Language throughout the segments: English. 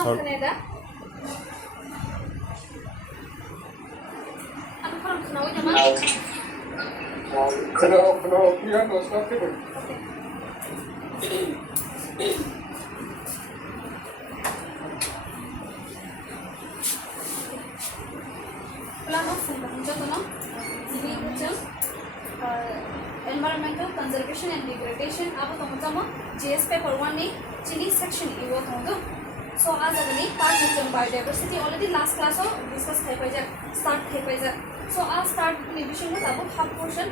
Canada. Ano parang kunawin naman? Kenapa dia nggak sakit? Plano fundamental to know environmental conservation and degradation अब तो मतलब GS paper 1 ने चीनी section इवो तो so आज अगले part में biodiversity already last class हो discuss है पाइजा start है पाइजा so आज start division में तब half portion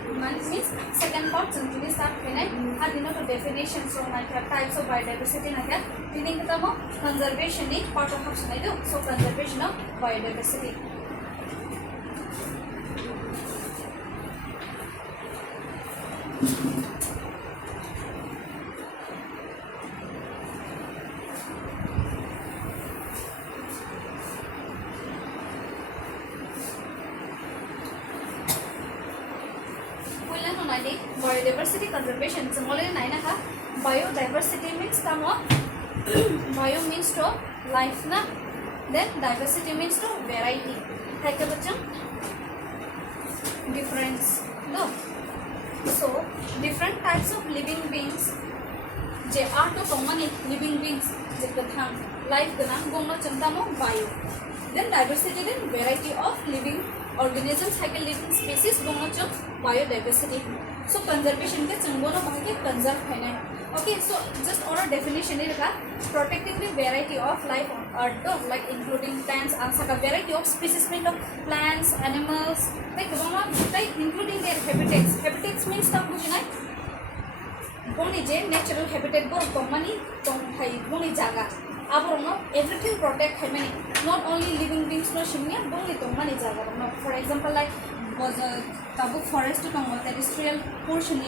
means second part चंचुनी start करना है आज दिनों तो definition so ना क्या types of biodiversity ना क्या दिनिंग तब conservation ने part of option है तो so conservation of biodiversity biodiversity conservation semolene naina ha biodiversity means kamo bio means to life na then diversity means to variety hai ke bachon difference no so different types of living beings je are to common living beings je kathan life gana gomna chamtamo bio then diversity then variety of living organisms hai ke living species gomna cham biodiversity so conservation के चंगोना वहाँ के conserve है ना okay so just और definition है लगा protecting the variety of life on earth like including plants and such a variety of species mean of plants animals like वहाँ like including their habitats means तब कुछ ना बोनी जे natural habitat बोल तो मनी तो है बोनी जगह अब और ना everything protect है मैंने not only living beings नो शिमिया बोली तो मनी जगह ना for example like was a tabu forest to come terrestrial portion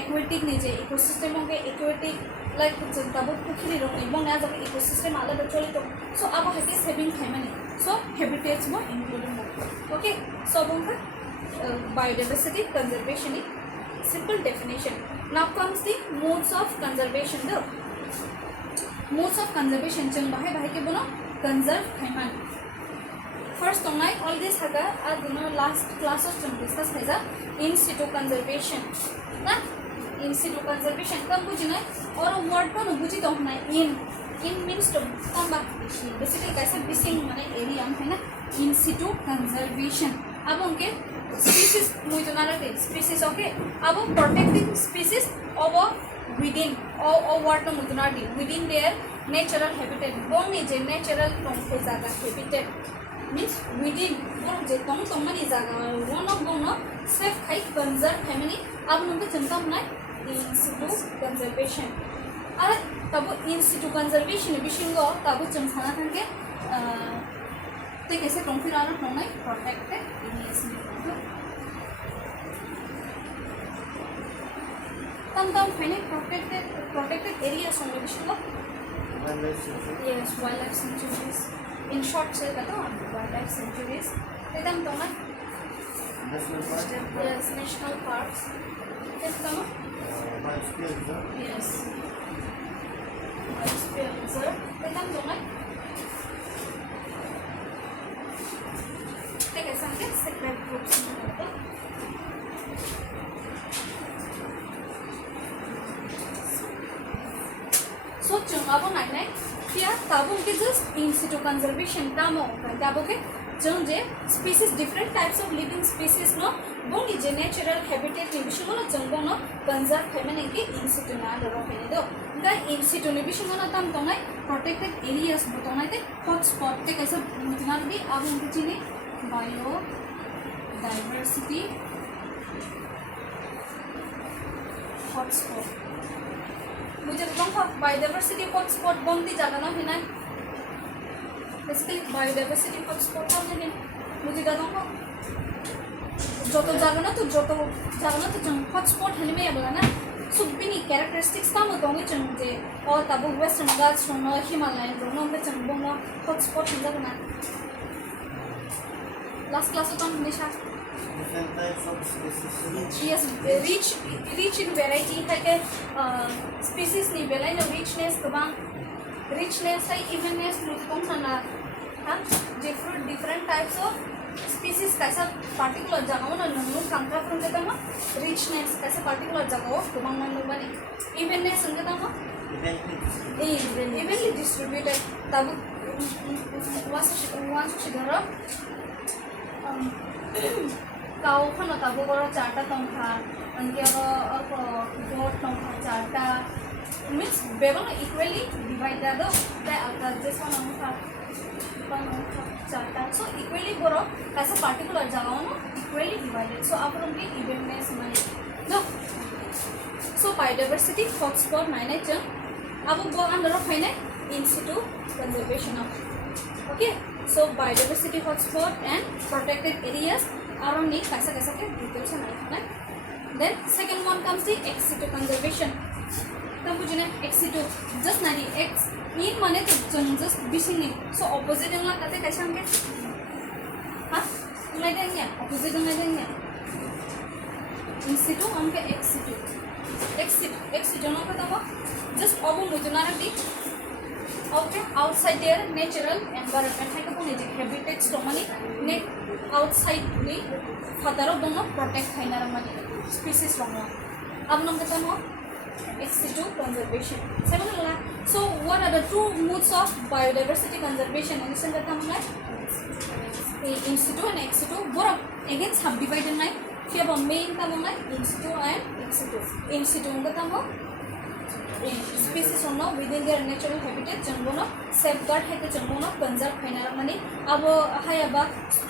aquatic nije ecosystem के aquatic like tabu पुखरी रो इबों ना जब ecosystem आला बचोली तो so अब है saving है मैंने so habitats वो including okay so अब biodiversity conservation simple definition now comes the modes of conservation the modes of conservation चंग बाहे के बोलो conserve है मैंने first tonight all this haga last class of discuss है जा in situ conservation ना in situ conservation कब बुझना और word को न बुझी तो ना in means to कम बात basically कैसे missing माने area है ना in situ conservation अब उनके species मुझे ना रखे species okay अब protecting species of within or what no मुझे ना दी within their natural habitat बोल नहीं जे natural टोंके जागा habitat means within बोल जे टों मनी जागा one of बोल ना safe है conserve family अब उनके चिंता मना in situ conservation अरे तब in situ conservation विषयों तब चिंता ना करके तो कैसे टों फिर आना टों नहीं protected तम फाइनली protected areas होंगे विषयों yes wildlife sanctuaries in short say that wildlife sanctuaries एकदम तो ना yes national parks एकदम yes biosphere reserve एकदम तो ना ठीक है समझे सेपरेट ग्रुप्स में तो so चुनावों ना नहीं क्या ताबों के just in situ conservation तामों का ताबों के जे species different types of living species नो बोनी जे natural habitat निविष्णु ना जंगों नो conserve है मैंने के in situ ना डरो है ने दो उनका in situ निविष्णु ना ताम तो ना protected areas बताना है hotspot ते कैसे मुझना भी अब उनके चीने biodiversity hotspot मुझे तो biodiversity hotspot बंदी जागा ना है ना basically biodiversity hotspot ना है मुझे कहता हूँ जो तो जागा ना तो जंग hotspot है में बोला ना सुबह characteristics का मतलब होंगे चंगे और तब western Ghats रोना Himalayan रोना उनके चंगों ना hotspot है जागा ना last class तो हम हमेशा different types of species yes rich in variety है के species नहीं बेला इन rich गोबां richness ay evenness lutong sana ha different types of species kaisa particular jaga mana nunggu kangka from kita mah richness kaisa particular jaga गोबां nunggu bani evenness ang kita mah evenly distributed tabu once shigara kau kan tabu boro charta tongkha angke ako board tongkha charta means bebang equally divided do tai alta just one charta so equally boro as a particular jaga no equally divided so apron be evenness mane no so biodiversity hotspot mane jang abo bo under of haine in situ conservation of okay so biodiversity hotspot and protected areas are only kaisa ke details na then second one comes the ex situ conservation तब बुझने ex situ just ना दी ex ये माने तो just Bishing नहीं so opposite अंगला कते कैसे हमके हाँ नहीं देंगे opposite नहीं देंगे in situ हमके ex situ ना कता वो just अब मुझे ना रखी outside their natural environment है कब उन्हें habitats तो मनी ने outside ने फतारो दोनों protect है ना रमनी species रोंगा अब नम कता वो ex situ conservation so what are the two modes of biodiversity conservation and इसे करता हूँ in situ and ex situ both again subdivided ना फिर अब main का हूँ in situ and ex situ in situ करता हूँ species होना within their natural habitat जंगलों ना safeguard है तो जंगलों ना conserve है ना रमनी अब है अब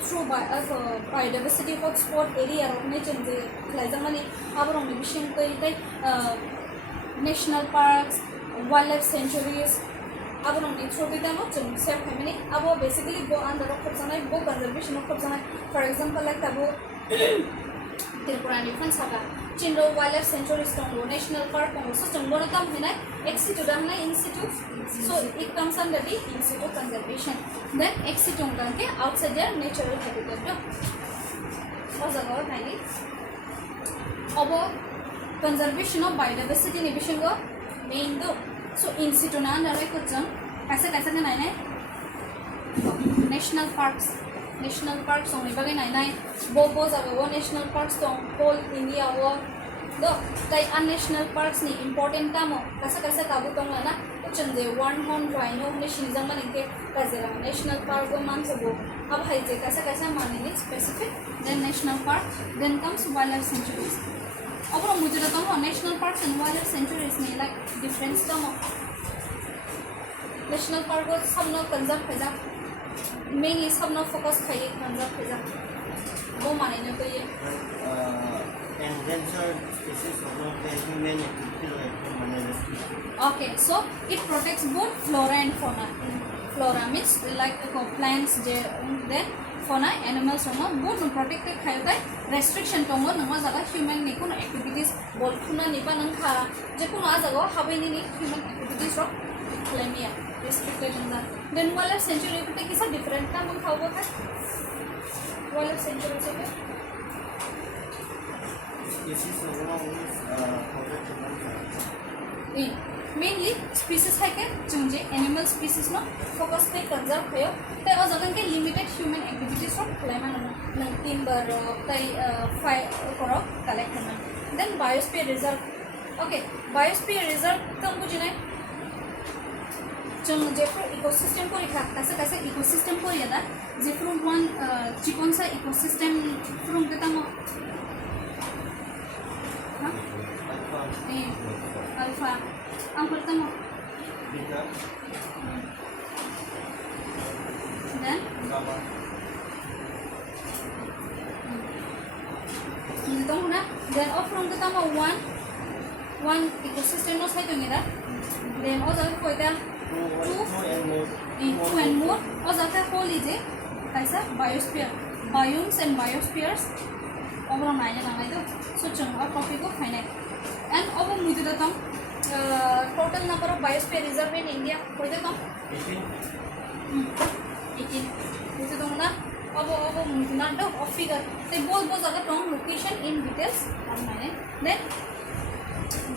through biodiversity hotspot area रोकने चंदे लाइज़ मनी अब रोंगे विषय तो ये national parks, wildlife sanctuaries, अब हम छोटे दामों चुन सेफ है मैंने अब वो basically वो अंदर रखकर जाना है वो conservation रखकर जाना है for example like तब वो त्रिपुरा डिफरेंस होगा चिंडो wildlife sanctuaries तो वो national park तो उससे चंगों ने काम है ना ex situ दामना in situ so it comes under the in situ conservation then ex situ उनका के outside their natural habitat जो और जगह नहीं अब conservation of biodiversity ni bising go main do so in situ na narai ko jang kaisa ka nai nai national parks ong ibagai nai nai bo jaga wo national parks to whole India wo do tai national parks ni important tamo kaisa tabu tong na chande one horn rhino ni shinjang man ke kazira national park go man sabo ab hai je kaisa mane specific then national park then comes wildlife sanctuaries अब हम मुझे बताऊँ national parks and wild sanctuaries में like difference तो national park को सब ना conserve है मेनली सब ना फोकस खाइए कंजर्व है वो माने ना तो ये endangered species of not human activity like okay so it protects both flora and fauna flora means like plants then fauna animals होना both protected खायो ताई restriction तो मो नंगा जगह human ने कुन activities बोल कुना निपा नंगा जे कुन आ जगह हवे नि human activities रो claimia restricted नंगा then wildlife sanctuary पे किसा different का मन खाओ का wildlife sanctuary से species of mainly species है के चुंजे animal species नो focus पे conserve है ते और जगह के limited human activities रो claima नंग timber ते fire करो collect करना then biosphere reserve okay biosphere reserve कम कुछ नहीं चुंजे पर ecosystem को लिखा कैसे ecosystem को यादा जिफ्रू one चिकन सा ecosystem फ्रूम कितना मो हाँ alpha ang pertama dan itu na dan from pertama one ecosystem no side ngira then other ko ita two and more other whole is kaisa biosphere biomes and biospheres over nine na itu so chung or topic ko finite and over mujhe data total number of biosphere reserve in India होते कम 18 होते तो ना अब मुझे डॉ of figure ते बहुत जगह टॉम लोकेशन इन डिटेल्स और मैंने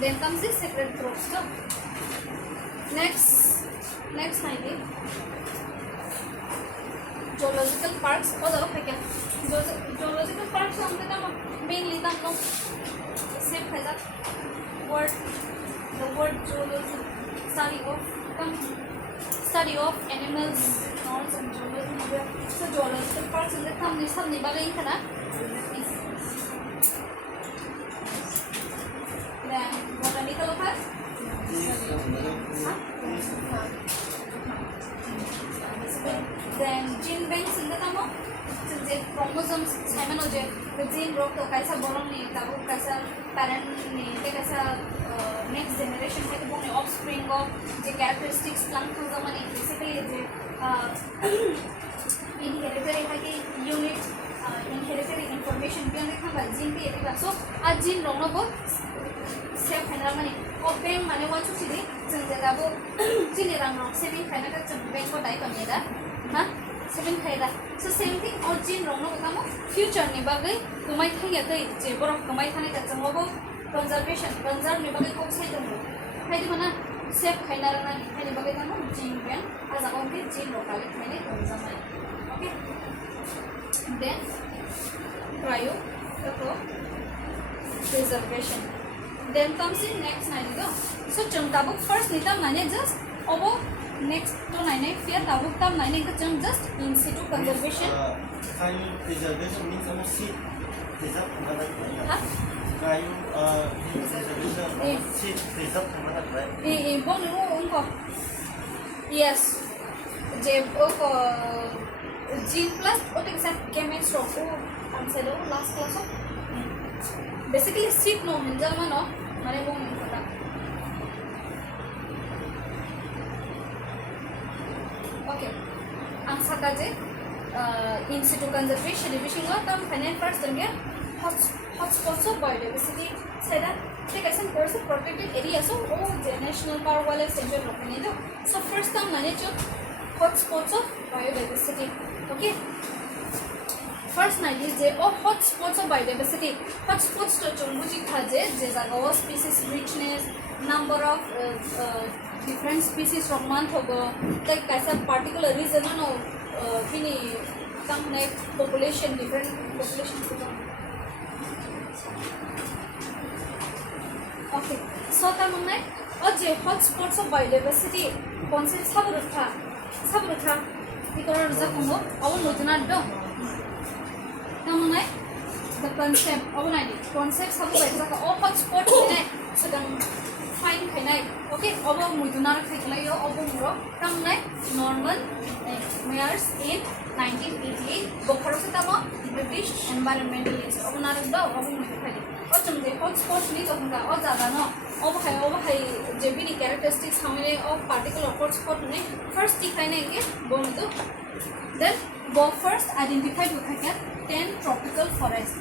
then comes the separate groups तो next नाइने zoological parks और जगह पे क्या zoological parks हम तो ना mainly तम लोग सेम है जा the word zoology study of animals plants and zoology so zoological parks in the tham ni ba gain kana then botanical parks then gene banks in the tamo J chromosomes Simon हो जे the gene रोक तो कैसा बोलम नहीं ताबो कैसा parent नहीं ते कैसा next generation है तो बोलने offspring of J characteristics plant को जमाने basically जे inheritary है कि unit inheritary information भी अंदर खाना gene भी ये so आज gene रोनो को सेव खाना माने और bank माने वो चुची दी जंजे ताबो gene रंग saving खाना का जंग bank को डाई करने दा हाँ सेवन खायदा so same thing और जीन रोनो बतामो future नि बागै कमाई थाया गै जे बरफ कमाई थाने का जंगबो conservation conserve नि बागै को साइदो फाइदो मना सेफ खायना रना नि फाइदो बागै तामो जीन बेन आज only जीन लोकाले खायने conserve okay then cryo preservation then comes in next nine go so jangtabuk first nitam nine just obo next to nine fear tabuk tam nine ka jang just in situ conservation cryo preservation means almost seed preserve हमारा cryo preservation seed preserve हमारा bon no unko yes je ko gene plus otik sa chemistry ko answer do last class basically seed no hinjal mano mane bon kota okay ang saka je in situ conservation division lo tam finance first term ya hotspots of biodiversity seda take as an person protected area so oh the national park wildlife center rokne do so first term mane jo hotspots of biodiversity okay first night is the hotspots of biodiversity hotspots to chungbuji khaje je jaga species richness number of different species from month hogo like kaisa particular region no kini kam ne population different population okay so tamne और जे hotspots of biodiversity concept sabrutha इकोर जखमो अवन नोजना दो tamne the concept अवन आइडी concept सब बाइजा का all hotspot ने सदन फाइन खाइनाय ओके अब मुदुना खाइलायो अब मुरो tamne normal mayors in 1988 बोखरो से तमा ब्रिटिश environmentalist अब नारक दो अब मुदु खाइ और जमदे hotspot नि जखंगा और जागा न अब हाय जेबीनी characteristics हमने of particular hotspot ने first दिखाइने के बोलदो then वो first identified होता है 10 tropical forests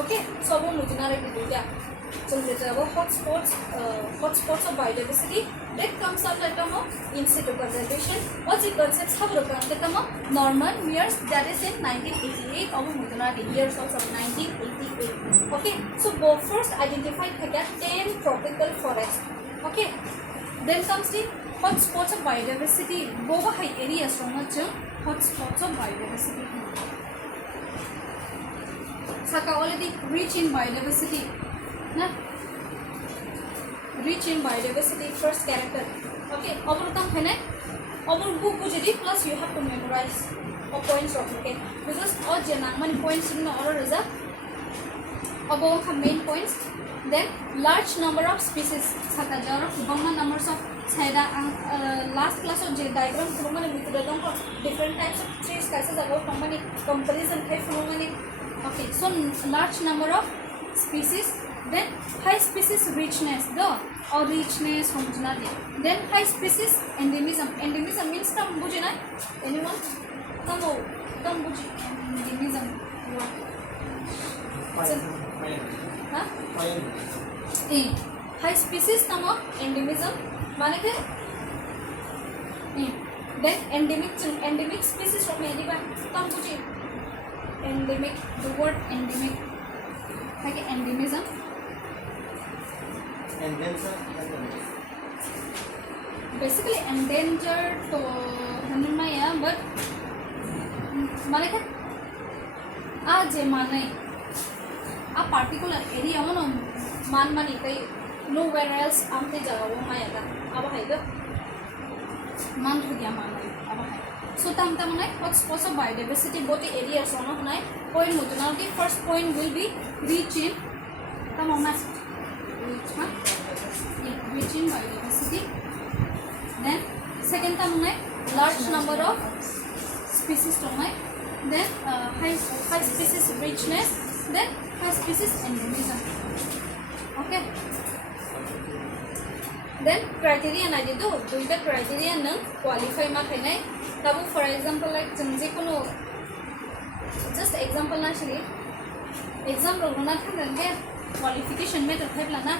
okay so अब मुदुना रे दिया so there are hotspots of biodiversity that comes up like in situ conservation what the concepts have normal years that is in 1988 of mudana years of 1988 okay so go first identified 10 tropical forests okay then comes the hotspots of biodiversity boba high areas from hotspots of biodiversity saka already rich in biodiversity na rich in biodiversity first character okay over tam hene over book bujedi plus you have to memorize or points of okay because all jenang many points in order is a above main points then large number of species saka jara bangma numbers of saida last class of diagram from different types of trees cases about company comparison type from okay so large number of species then high species richness the or richness from junadi then high species endemism means tam bujina anyone tam buji endemism huh high species tam endemism mane ke then endemic species from anyone tam buji endemic the word endemic like endemism and then sir basically endangered to hanumaya but mane ka a je mane a particular area mono mani kai nowhere else amte jaga wo maya da aba haiga man thugya manai aba hai so tam nai hotspots of biodiversity both areas ono nai point mutunalti first point will be reach in tam ona reach in biodiversity. Then second term nai large number of species nai then high species richness then high species endemism. Okay, then criteria na dido duita criteria nang qualify ma khainai tabu for example like jengje kono just example na shiri example na thangge qualification में तो थे ना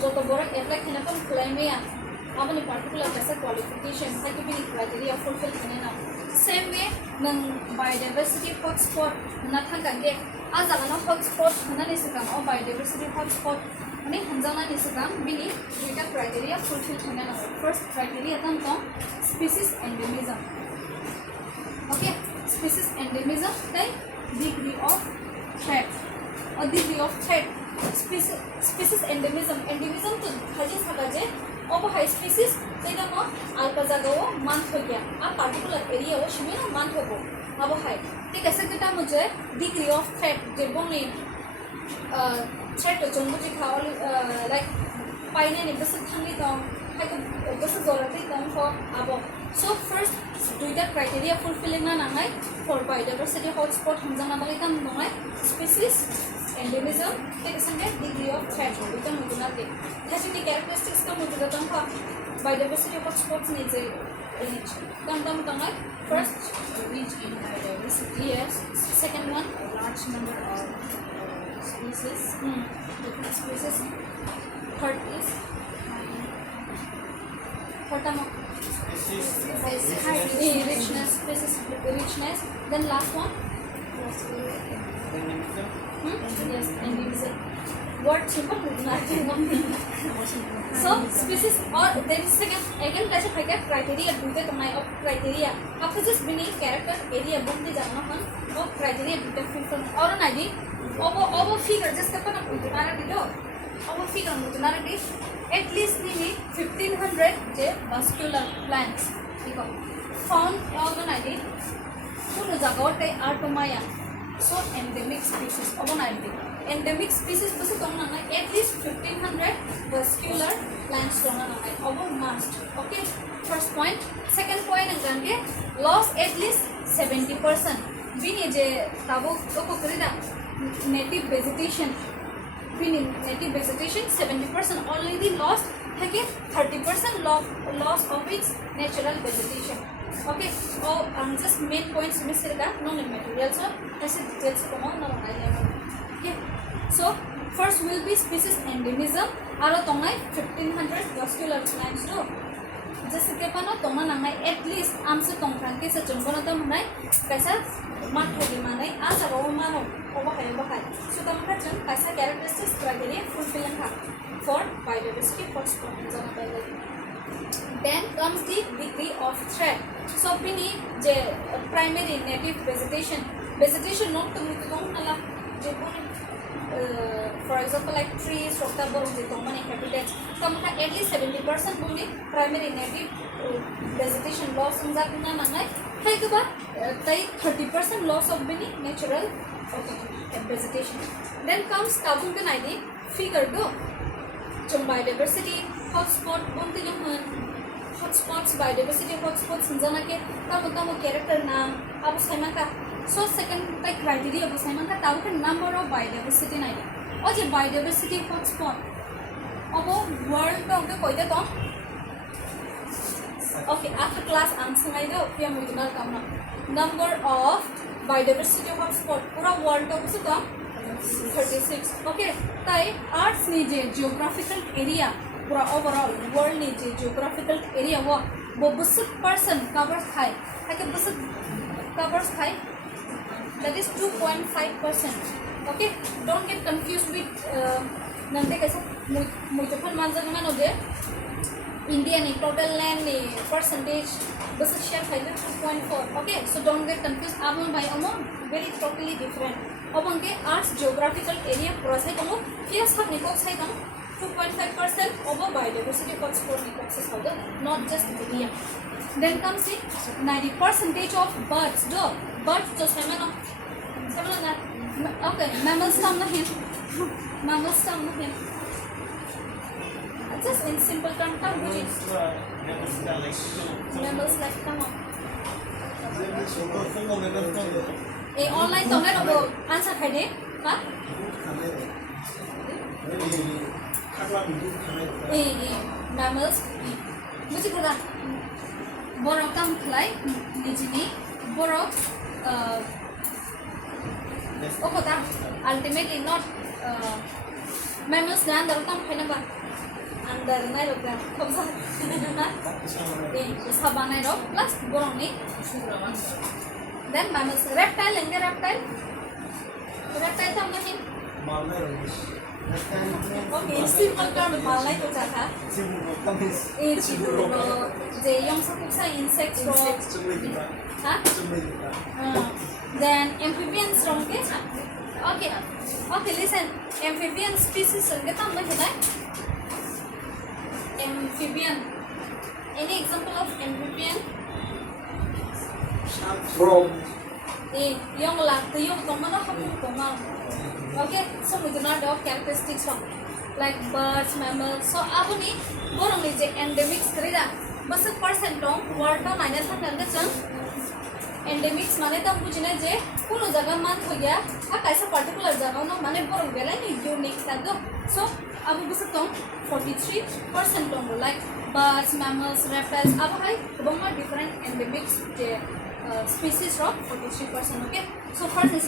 जो तो बोरा apply करना तो claim में या अपने particular कैसा qualification है कि भी criteria fulfill करने ना same way नंग biodiversity hotspot ना था करके आज अगर ना hotspot ना नहीं सकता और biodiversity hotspot नहीं हंजाना नहीं सकता बिनी दुईटा criteria fulfill करने ना first criteria तम तो species endemism. Okay, species endemism then degree of threat or degree of threat. Species endemism तो हजी सका जे अब हाई species तेरा मो आल्पा जगह मान हो गया आ particular area वो शिमे ना मान हो अब हाई ते कैसे किटा मुझे degree of threat J बोंगे threat तो जंगल जी खाओ like पाइने ने बस थंगी तो हाई को बस जोरते तो हो अब so first दुईटा criteria fulfilling ना है for biodiversity hotspot हम जाना वाले काम नॉय species endemism take some degree of threat दुईटा मुझे ना दे ऐसे की characteristics का मुझे बताऊँ का biodiversity hotspots नहीं जे कम है first reach in biodiversity yes second one a large number of species different species third is richness species richness then last one yes endemism word simple so species or there is second again कैसे फाइका criteria दूसरे तुम्हारे और criteria आपको just बिनी character area book दे जाना हन और criteria दूसरे fulfill और ना जी अब figure just करना ना तुम्हारा दिलो अब figure तुम्हारा D at least knee 1500 J vascular plants देखो found और ना जी पुनो जागोटे आर्टोमाया so endemic species अब ना जी endemic species बस तो ना at least 1500 vascular plants तो ना अब must okay first point second point अंगने loss at least 70% बिनी जे ताबो को करेगा native vegetation बिनी native vegetation 70% already lost है कि 30% loss of its natural vegetation okay और just main points में सिर्फ non materials और ऐसे details को हम ना लगाएंगे okay so first will be species endemism आरो तो ना 1500 vascular plants रो जैसे कि अपन तो ना at least आमसे तोंगखान के सचुंगो ना तो मनाई कैसा मान होगी मनाई आज अब वो मानो ओबहाय so तो मना चुन कैसा characteristics criteria fulfilling था for biodiversity hotspot जाना पड़ेगा then comes the degree of threat so Binny J primary native vegetation not to मुझे तो ना जे for example like trees rokta borong je tongmani habitats tamna at least 70% buni primary native vegetation loss unja kuna nangai hai ke ba tai 30% loss of bini natural vegetation then comes tabun kan id figure do chum biodiversity hotspot bunti johan hotspots biodiversity hotspots unjana ke tamu character na abu saima ka so second like criteria abu saima ka tabu number of biodiversity na और जो biodiversity hotspot अब वो world का उनके कोई तो okay after class answer नहीं दो फिर हम इतना कम ना number of biodiversity hotspot पूरा world का कुछ कम 36 okay ताई arts नीचे geographical area पूरा overall world नीचे geographical area वो बस person covers है कि बस covers है that is 2.5%. Okay, don't get confused with नंदे कैसे मुझे फल मानजर में नोगे India ni total land ni percentage basa share khaile 2.4. Okay, so don't get confused. Abon by among very totally different. Abon ke arts geographical area process komo kia sab ni box hai tam 2.5% over biodiversity hotspot ni boxes hoga, not just area. Then comes it 90% of birds. Do birds to semana na okay mammals tam na hin mammals tam na hin. Just in simple term tam bujhi mammals like come on. Online tong na ro answer khai de ha mammals bujhi kada borok tam khlai nijini borok okota ultimately not mammals dan dalam tam khai na ba under nai ro kan khobsa sabanai ro plus borok ni then mammals reptile and reptile tam na hin okay simple term malai to cha tha chiburo je yong sakuk sa insects ro ha then amphibians ro ke okay listen amphibian species ke tam na hinai amphibian any example of amphibian From yung lang to yung tomano hapu tomano. Okay, so we do not have characteristics from like birds, mammals. So abu ni borong ni je endemics krida. Bas percent tong word to nine tha kan chang endemics mane tam bujine je kuno jaga man ho gaya a kaisa particular jaga no mane borong bela ni unique ta do. So abu bas tong 43% tong like birds, mammals, reptiles abu hai bomma different endemics je species of 43%. Okay, so first is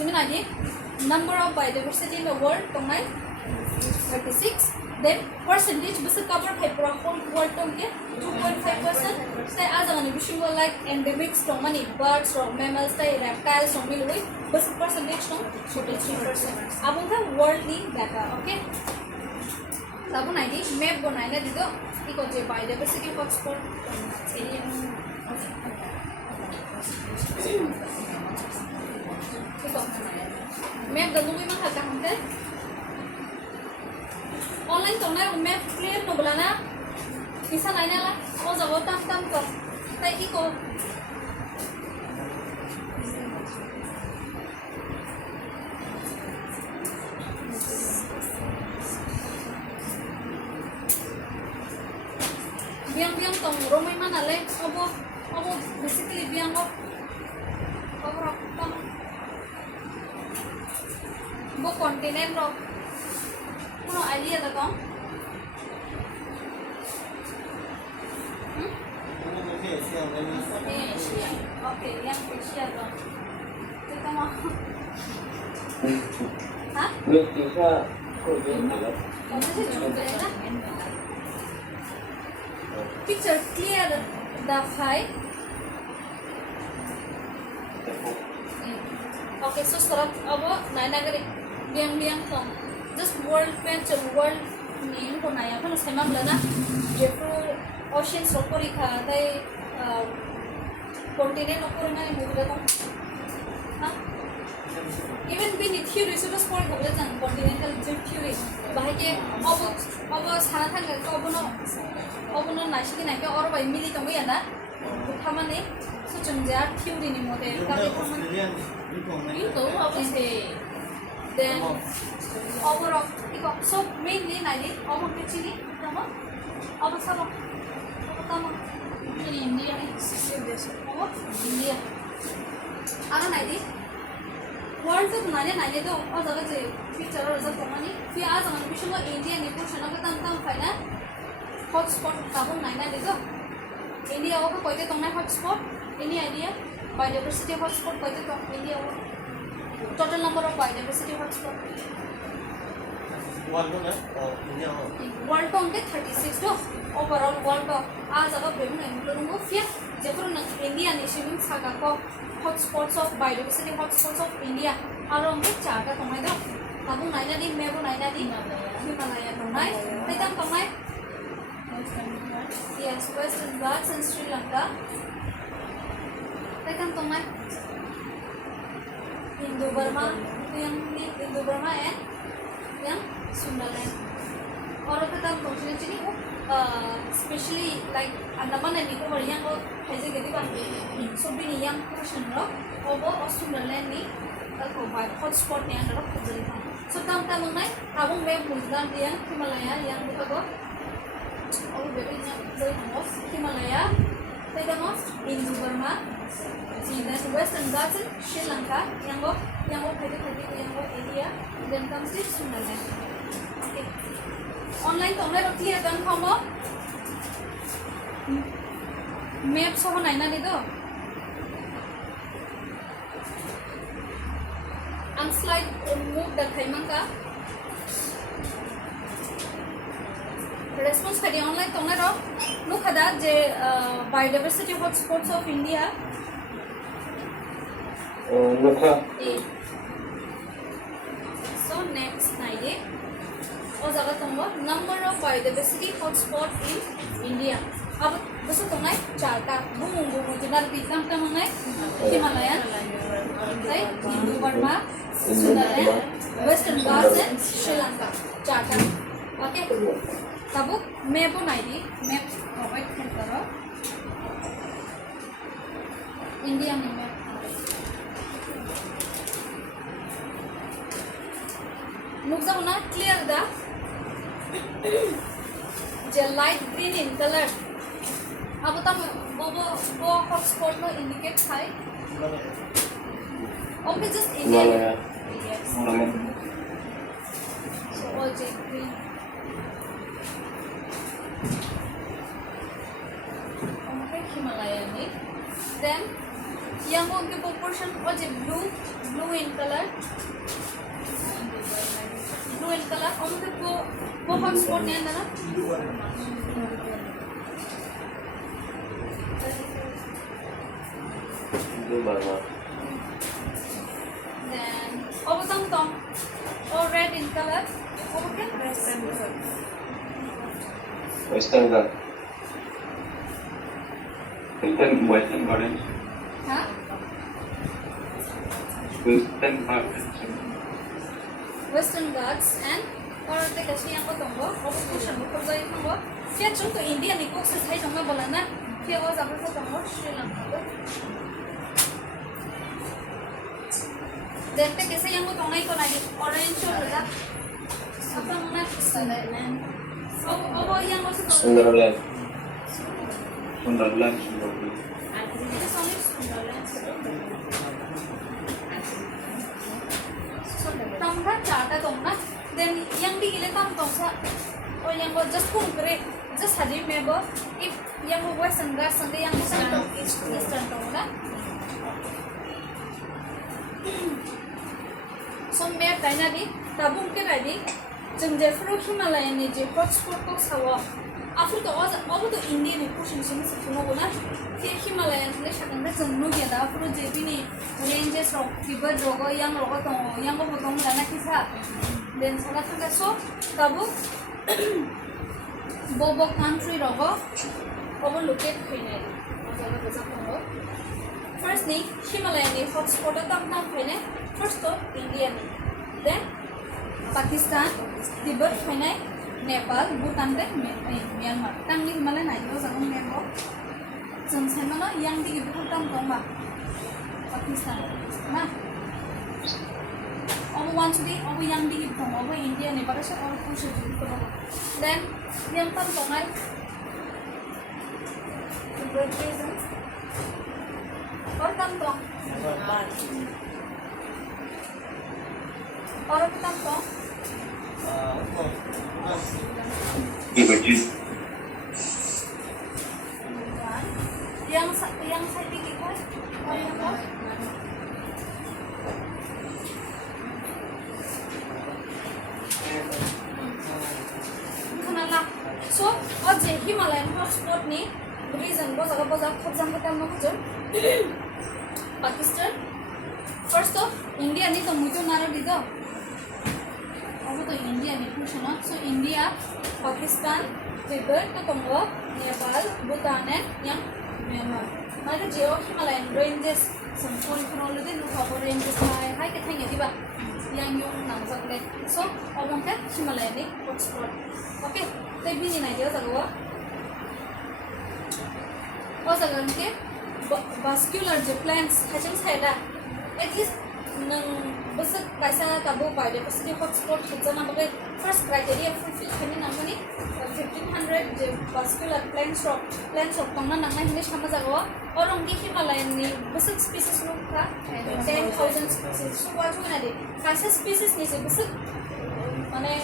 number of biodiversity in the world 36. Then percentage bus cover by whole world 2.5%. Say as an addition like endemics to many birds or mammals, reptiles or milui bus percentage to 43%. Above the world ni data. Okay, so map बनाना दिदो इको जे biodiversity hotspot map the lumi mang hata hamte online tong na map clear no bolana isa naina la o jago tam ko tai iko biang tong romai mana le obo basically biang वो continent रो कुनो idea दो कौन Asia okay yang Asia दो kita mau hah Nước chúng ta có viên gì đó. Picture clear the five. Okay, so sekarang apa? Naya negeri biang tong. Just world page world name ko naya ko sa mga blana. Jeffro oceans rokori ka tay continent rokori na ni mubila tong. Ha? Even bin theory so just for hoble jang continental drift theory. Bahay ke abo sana thang ko abo no nashi ki na ke or bai mili tong ya na. Thamane so chungja theory ni mode ka be thamane itu obviously then overall so mainly nadi over kecili tama apa sama pertama ini India nih oh India ana nadi world tuh nanya tuh oh jaga sih future result kemana फिर आज हमारे विषय में India nih कुछ ना kita final hotspot tabung nanya itu India apa koite tongna hotspot ini idea biodiversity hotspot koite tong India total number of biodiversity hotspot world tong ke 36 do overall world आज अगर baby including वो फिर जेफरो India nation saga को hotspots of biodiversity hotspots of India along के chart तोंगे दो tabung naina di mebu naina di Himalaya tongai taitam tongai Yes, Western Ghats and Sri Lanka. Tekan tongai. Indo-Burma, yang ni Indo-Burma and yang Sundaland. और kita tongsi ni especially like Andaman and Nicobar yang ko haje gedi ba. So bini yang portion ro obo Sundaland ni ko ba hotspot ni andro khujari tha. So tam mangai abung me muzdan yang Himalaya yang buka ko और baby ने जो हमस Himalaya तेगमस Indo-Burma then Western Ghats and Sri Lanka yango phede yango area then comes the Sundaland. Okay, online tongle ro clear kan khomo map soho naina ni do ang slide move dekhai mangka response kari online tongle ro look at that je biodiversity hotspots of India. Nukha. So next naige o jaga tongo number of biodiversity hotspot in India. अब बस tongai charta bumu junar bitam tamangai Himalayan right Indo-Burma Sundaland Western Ghats and Sri Lanka charta. Okay, tabu map naidi map provide karo India ni map Nukza una clear da je light green in color. अब तम वो hotspot no indicate hai. Only just India. Yes. So all je green. Okay, Himalaya ni. Then yang वो उनके proportion all je blue in color. Blue in color. उनके वो hotspot नहीं है ना? Indo-Burma. Then over tom or red in color. Okay. Western Ghats. Western Ghats. Huh? Western Ghats. Western Ghats and or the kasi yang ko tonggo. Over portion ko jai tonggo. Kaya chung to India ni ko sa thai tonggo bola na. Kaya ko sabal sa tonggo Sri Lanka. Then the kasi yang ko tongai ko na orange or da. Apa muna Sundaland. Over yang ko sa Sundaland. Sundaland. This one is Sundaland. So tongga charta tongna. Then yang di ile tam tongsa. Or yang ko just pun kare. Just hari remember if yang ko Western Ghats and yang ko sa Eastern tongna. So map kaina di tabung ke ready. Jeng Jeffro Himalaya ni je hotspot ko sawa. After to all the Indian portion sini semua guna. Ke Himalaya ni sakang dah jengnu dia dah. After je ni ranges rock, Tibet rogo yang rogo tong, yang ko potong lana kisah. Then salah satu so tabu bobo country rogo. Obo locate kene. Jaga besar tonggo. First ni Himalaya ni hotspot tam kene. First to India ni. Then Pakistan, Tibet kene. Nepal, Bhutan dan Myanmar. Tang ni Himalaya naik tu sangat Nepal. Jengsen mana yang di Bhutan tongba. Pakistan. Nah. Abu one today, abu yang di Bhutan, abu India ni pada saya abu pusat di Bhutan. Then yang tam tongai. Great reason. Or tam tong. Or tam tong. Yang saya pikirkan, yang apa? Kenapa? So, aja Himalayan hotspot ni, reason bazaar khojang kita mau kerja. Pakistan, first of India ni to muncul nara di do. अब तो India में पूछो ना so India Pakistan country to tongo Nepal, Bhutan and yang Myanmar. Mana geo Himalayan ranges some phenomenon no cover ranges high ke thang diba yang yung nang sakle. So obong ka Himalayan hotspot. Okay, te bini na dia sagwa. O sagan ke vascular plants hachang saida at least nang basta kaisa tabo biodiversity hotspot hitsana bagai first criteria fulfill kani namani 1500 je vascular plants of tongna nangna hine sama jagwa orong di Himalayan ni basta species no ka 10000 species so what na de kaisa species ni se basta mane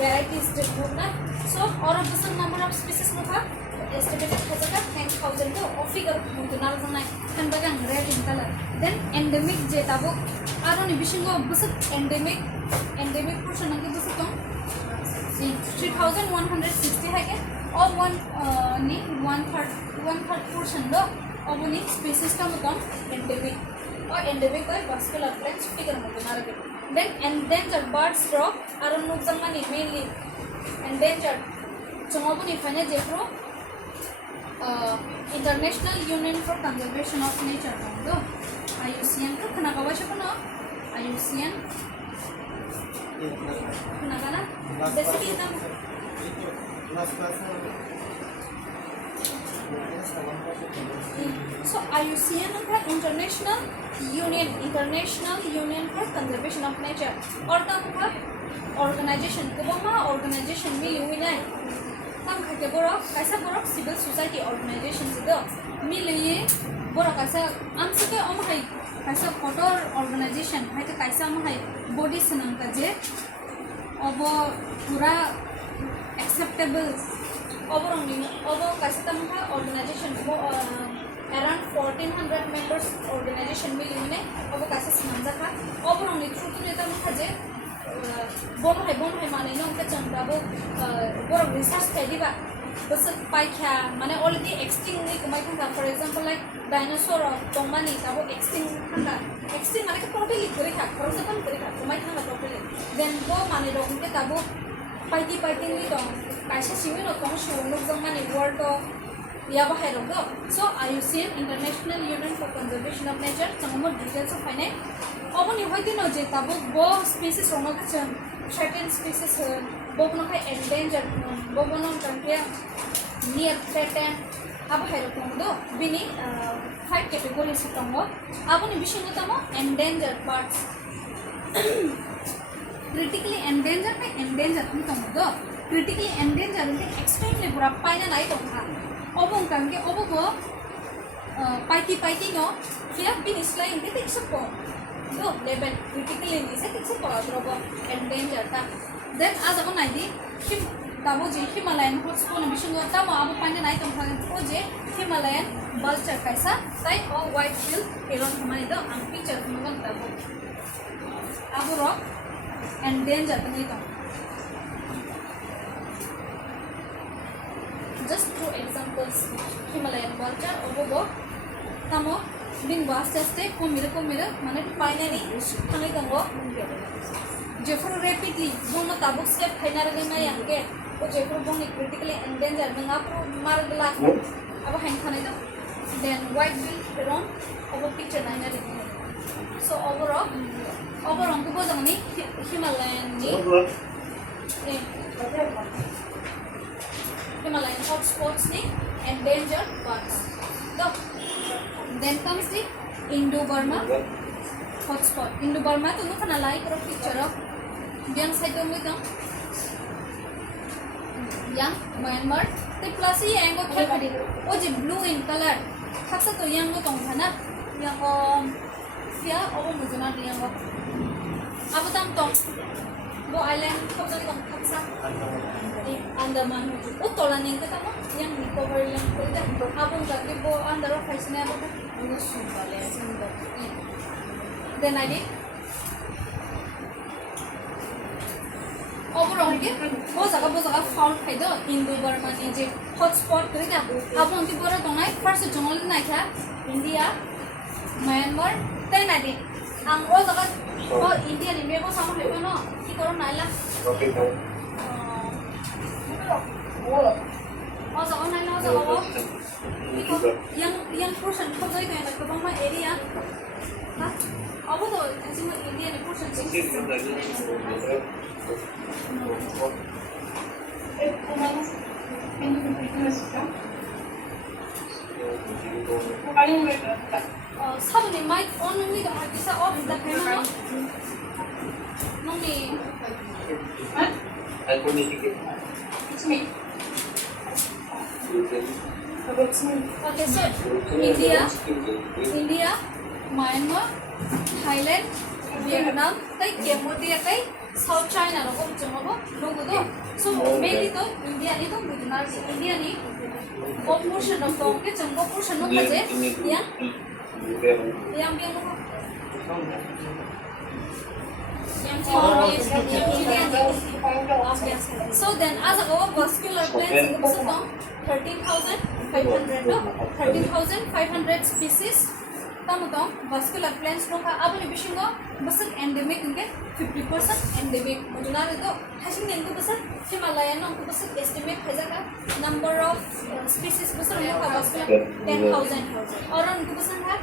varieties de na so orong basta number of species no ka estimated has a 10,000 to or figure muntunal nai kan bagang red in color then endemic je tabo aro ni bishingo busuk endemic portion nang busuk tong 3160 hai ke or one third portion lo obuni species ka mutam endemic or endemic by vascular plants figure muntunal ke then endangered birds ro aro nukjang mani mainly endangered chongobuni fanya je pro International Union for Conservation of Nature do IUCN ko kana kawa siya kuno IUCN kana kana basically tam so IUCN ka International Union for Conservation of Nature or tam ka organization ko ba organization mi yuminai kam khake borok kaisa borok civil society organization sido miliye borok kaisa amsike amhai kaisa kotor organization haite kaisa amhai body sanang ka je obo pura acceptable oborong ni obo kaisa tamha organization around 1400 members organization miline obo kaisa sananga kha oborong ni through to neta mha je bom hai mane no ka changda bo borok research study ba bas paikha mane already extinct ni kumai thanga for example like dinosaur of tongmani tabo extinct mane ka totally kore kha for example kore kha kumai thanga totally then bo mane dong ke tabo paiti ni dong kaisa simi no tong shu no jong mane world of ya ba hai ro so IUCN International Union for Conservation of Nature changmo details of fine oboni hoidino je tabo bo species rongo ka certain species bo no kai endangered bo no country near threatened abo hai ro do bini 5 categories tongo aboni bishingo tamo endangered birds critically endangered by endangered tongo do critically endangered is extremely pura paina nai tonga obong kange obogo paiti no here bini slaying the expo do level critically is it expo robo endangered ta then as a naidi tabo je Himalayan hotspot ni bishingo tamo abo paina nai tonga ko je Himalayan vulture kaisa tai o white bill heron hamani do ang picture mo tabo abo ro endangered ni to just two examples Himalayan vulture obogo tamo bin bastaste kumira mane paina ni thani dango jefur rapidly bono tabuk step phaina re na yange o jefur boni critically endangered na pro margla abo hang thani do then white bill heron obo picture na re so overall ko bojamani Himalayan ni Himalayan hotspots ni endangered birds. So, then comes the Indo-Burma hotspot. Indo-Burma to look at a like or picture of young cycle with them. Young Myanmar. The plus yang go carefully. Oh, the blue in color. Hasa to yang go tongana. Yang sia oh muzuna yang go. Apa tam tong? Bo island kau jadi tong hasa. Andaman itu tolan yang kita mau yang recover yang kita abang kaki bo andar of face nya apa itu sudah le sudah then I did overall ke bo jaga found khai do Indo-Burma ni je hotspot kari na abang ti bora dongai first jungle na kha India Myanmar then I did ang o jaga bo India ni me bo sama hai no ki karo naila Oza online oza obo. Iko yang portion khojai kai na kabang ma area. Ha? Obo to kasi mo India ni portion sing. Suddenly mic on only the artist off the camera. No me. iPhone ni tiket. It's me. It's me. Okay, so India, Myanmar, Thailand, Vietnam, tai Cambodia, tai South China ro ko chungabo logo do. So mainly to India ni to Myanmar India ni population of ke chungbo portion no kaje yang biang no So then as a vascular plants also 13,500 species tamutong vascular plants no ka abani bishingo basak endemic inke 50% endemic mujunare do hasing nengu basak Himalayan no basak estimate hajaga number of species basar no ka vascular 10,000 और उनको basak है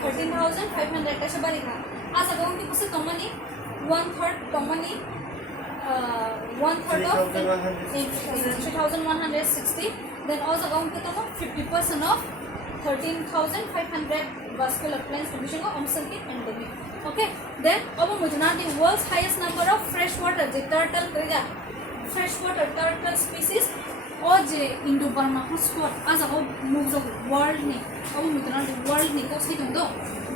13,500 ka shabari ka as a go basak tomani 1/3 tomani 1/3 of 3,160 then also go to 50% of 13,500 vascular plants division of Amsanki endemic. Okay, then our Mujunati world's highest number of freshwater turtle freshwater turtle species or Indo-Burma hotspot as a moves of world ni our Mujunati world ni ko say do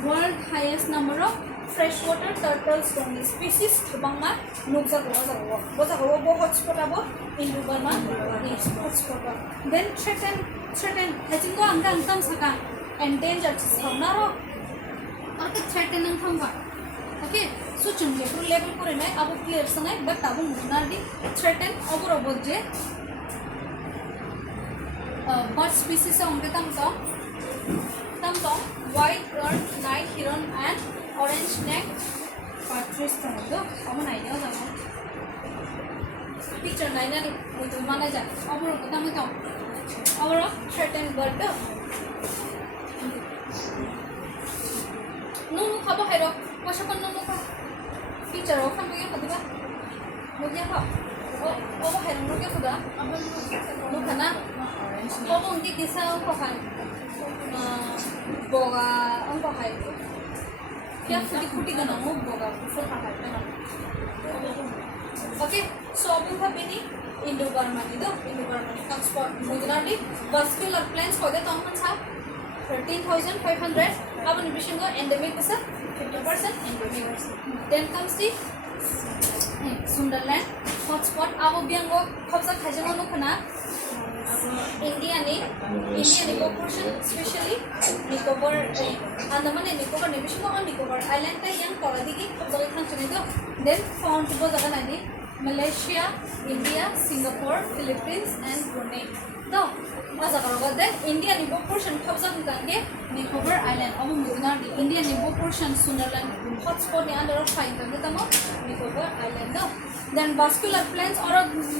world highest number of freshwater turtle species Bangma moves of was a hotspot about Indo-Burma hotspot. Then threaten having go angam saka endangered saunaro arke threaten ang thamba. Okay, so chung level kore nai abu clear sanai but abu munardi threaten abur obje bird species onke tamto white bird, night heron and orange neck partridge tamdo amu nai dio jabo picture nai na mutu mana ja abur tamto our threatened bird no khabo hairo washapan no ka feature of kan ya khadiba mujhe ha o hairo no ke khuda no kana o unki disa ko hai boga on ko hai kya futi gana mo boga full hai na okay so abun bini Indo-Burma ni do Indo-Burma ni hotspot Mujunati vascular plants ko de tong sa 13,500 abun bishingo endemic is 50% endemic. Then comes the Sunderland hotspot abu biango khobsa khajango no khana India ni portion especially Nicobar Andaman and Nicobar ni bishingo on Nicobar island ta yang toradigi khobsa khan chune do then found to jaga nani Malaysia, India, Singapore, Philippines and Brunei. No, as a then India ni portion khobsa khange Nicobar island abu mudna India ni portion Sunderland hotspot ni under of fine tamo Nicobar island no. Then vascular plants or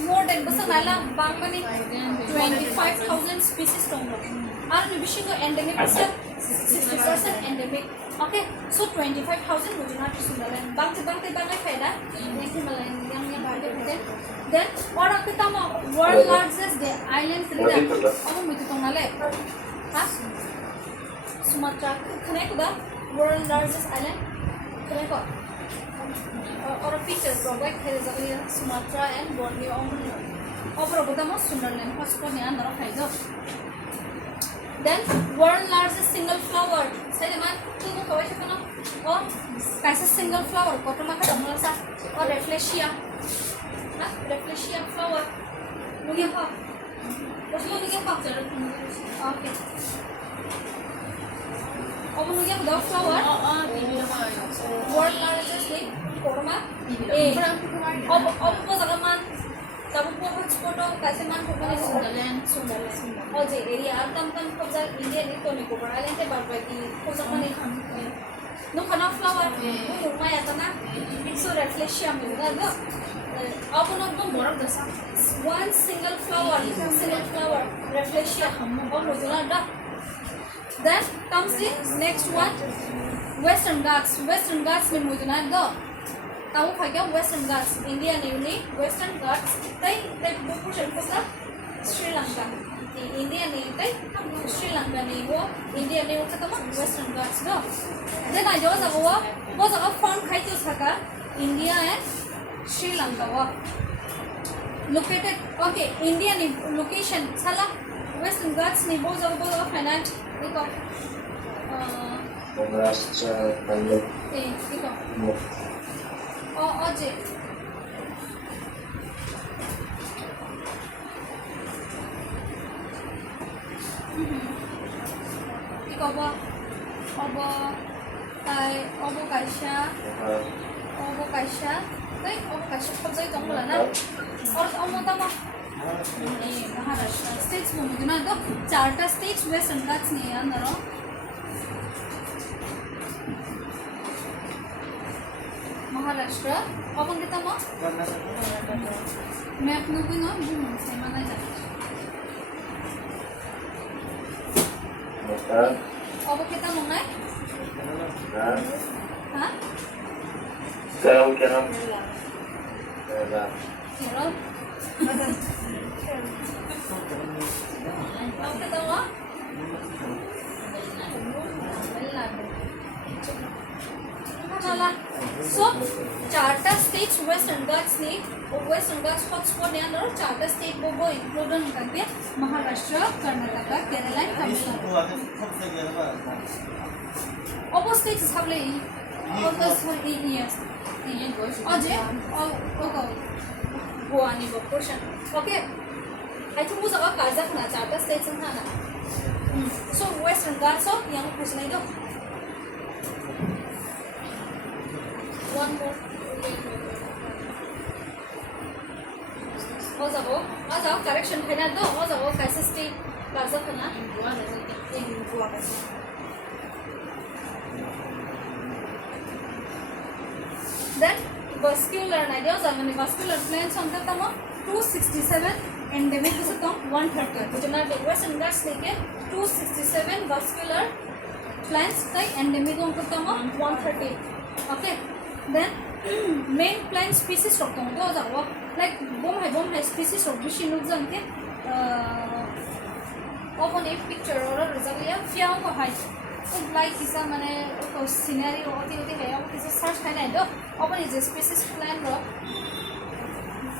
more than basala bangmani 25,000 species tongo are bishingo endemic 60% endemic. Okay, so 25,000 Mujunati Sunderland bangte faida Himalayan yang bade then or akitamo world largest the island krida amu mitu tonale ha Sumatra connect the world largest island connect or a picture provide here is Sumatra and Borneo over Sunderland hotspot ni andara faido. Then world largest single flower say man tumu kawai chakana or kaisa single flower kotoma ka damla sa or Rafflesia flower nugia pa bosmo nugia pa okay obo nugia the flower world largest ni kotoma obo jagaman tabu po hotspot kaise man ko mane Sunderland और जे area तम खबजा India नि तो निको बराले ते बारबाकी खबजा मने no खाना flower no माया तना सो Rafflesia मिलगा open up the more of the sun. One single flower, Rafflesia hammo. Then comes the next one, Western Ghats. Western Ghats mean mujuna do. Tahu kaya Western Ghats, India newly Western Ghats. They proportion for Sri Lanka. India ni Sri Lanka ni wo India ni wo katama Western Ghats do. Then I was a found kaitu saka India and Sri Lanka wo. Located okay India ni location sala Western Ghats ni was a finite. Iko Maharashtra, Punjab. iko oje iko obo kaisha đấy obo kaisha khop jai tong la na और अमोतमा Maharashtra states मुझे तो चार्टा states western Ghats नहीं अंदर महाराष्ट्र अपन कितना मो मैं अपने को ना से माना जाता अब कितना मंगा है हाँ Kerala. केरल अब कितना हुआ So, Charta states Western Ghats hotspot है और Charta state वो include करते हैं Maharashtra, Karnataka, Kerala and Tamil Nadu. All states have like all those 8 years. Ajay okay Goa ni portion. Okay. I think was a Kazakh na Charta states and Hana. So Western Ghats so yang person I do. One more. Was a correction है ना दो was a कैसे state Kazakh ना in Goa Then vascular na दिया जाए मैंने vascular planes हम तक तमा 267 endemic से तो 130 तो ना Western Ghats लेके 267 vascular planes का endemic हम तक तमा 130 okay then main plant species रखता हूँ तो जाओ like bomb है species रख भी शिनुक जानते अपन एक picture और रिजल्ट लिया फिर को है तो like किसा मैंने को scenery होती है और किसा search करना है तो अपन इस species plant रो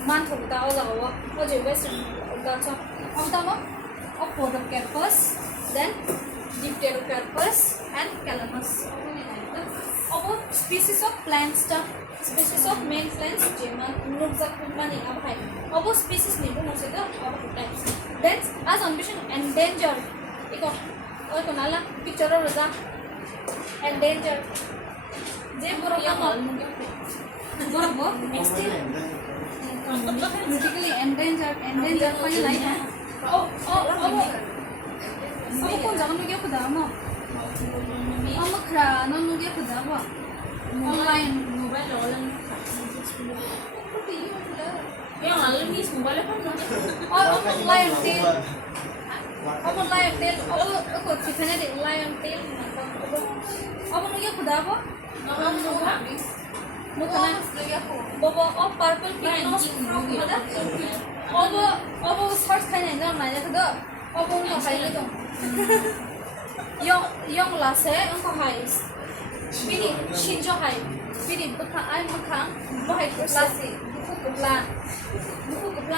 मान थोड़ा दाव जाओ वो जो Western Ghats हम तमा Podocarpus then Dipterocarpus and Calamus अब species of plants टा species of main plants जेमा नुकसान कुम्बानी अब है अब species नहीं बोलना चाहिए अब types then as ambition endangered इको और को नाला picture और रजा endangered जे बोरो का बोरो extinct critically endangered कोई लाइन है अब कौन जान मुझे खुदा मो अब खरा ना मुझे खुदा वो online mobile online yang alam ni mobile apa tu? Online tail aku cikana deh online tail apa nu ya kuda apa? Nu kana bobo oh purple pink nose ada apa search kana ni nama dia tu apa nu apa itu yang last engkau hais Bini shinjo hai Bini bukan ai makan bahai klasi buku plan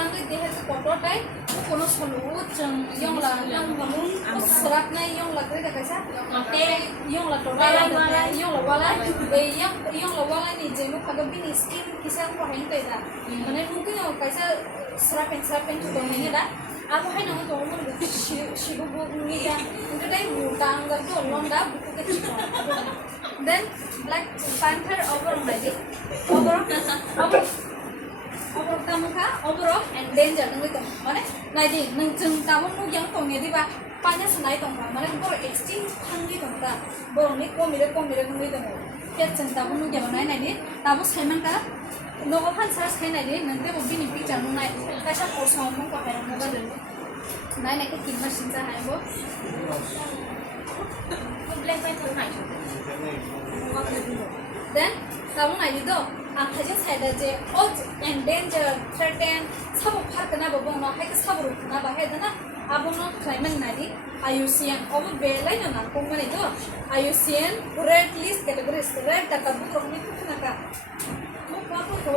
tu dia itu kotor kono solo jeng yang la yang bangun serat na yang la kerja kaisa yang la tola yang la wala yang la wala ni jemu kagak bini skin kisah ko hain kaida mana mungkin yang kaisa serapen tu ni dah aku hai nama tu umur shibu ni dah itu dah utang tu londa buku kecil then Black Panther over kamu ka over endangered nung itu mana nanti nung jeng kamu nung yang tongnya di ba panjang senai tong ka mana boro extinct hangi tong ka boro ni komire nung itu ya jeng kamu nung yang mana nanti tamu semen ka नोबो फान सार्च खायनाय दे नोंते बो बिनि picture नुनाय कासा पोसाव मो को हाय मो गादो नाय नाय के किन मसिन जा हायबो ब्लैक व्हाइट तो नाय then kamu ngai do ang khaje saida je all endanger threatened sabo phar na bo no hai ka sabo na ba hai na abono climate nadi IUCN obo belai na ko mane do IUCN red list categories red ta kabu ro ni na ka mo ka ko